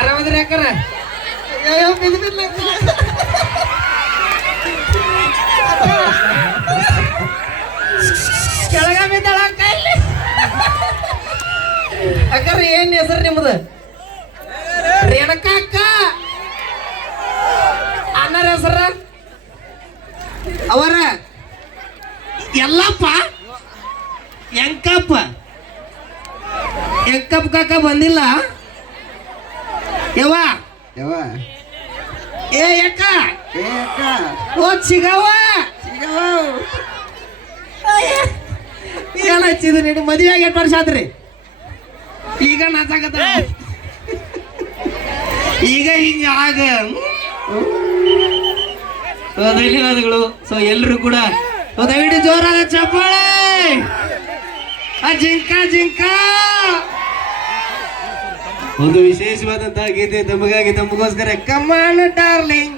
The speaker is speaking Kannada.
ಆರಾಮದ್ರಿ ಅಕ್ಕರ? ಕೆಳಗ ಬಿದ್ದಾಳ ಅಕ್ಕ ಇಲ್ಲಿ. ಅಕ್ಕರ ಏನ್ ಹೆಸರು ನಿಮ್ದು? ರೇಣುಕಾ ಅಕ್ಕ. ಅಣ್ಣರ ಹೆಸರ? ಅವರ ಎಲ್ಲಪ್ಪ ಎಂಕಪ್ಪ. ಎಂಕಪ್ಪ ಕಾಕ ಬಂದಿಲ್ಲ ಯವ್ವ. ಯವ್ವ ಏ ಅಕ್ಕ, ಏ ಅಕ್ಕ, ಓ ಚಿಗವ್ವ. ಸಿಗವ್ವ. ಏನ್ ಹಚ್ಚಿದ್ರಿ ನೀನು? ಮದುವೆ ಆಗಿ 8 ವರ್ಷ ಆದ್ರಿ. ಈಗ ನಾಚಾಕತ್ತ ಈಗ ಹಿಂಗ ಆಗ. ಧನ್ಯವಾದಗಳು. ಸೊ ಎಲ್ರು ಕೂಡ ದಯವಿಟ್ಟು ಜೋರಾದ ಚಪ್ಪಾಳೆ. ಜಿಂಕ ಜಿಂಕ ಒಂದು ವಿಶೇಷವಾದಂತಹ ಗೀತೆ ತಮಗಾಗಿ ತಮಗೋಸ್ಕರ. ಕಮಾನ್ ಡಾರ್ಲಿಂಗ್.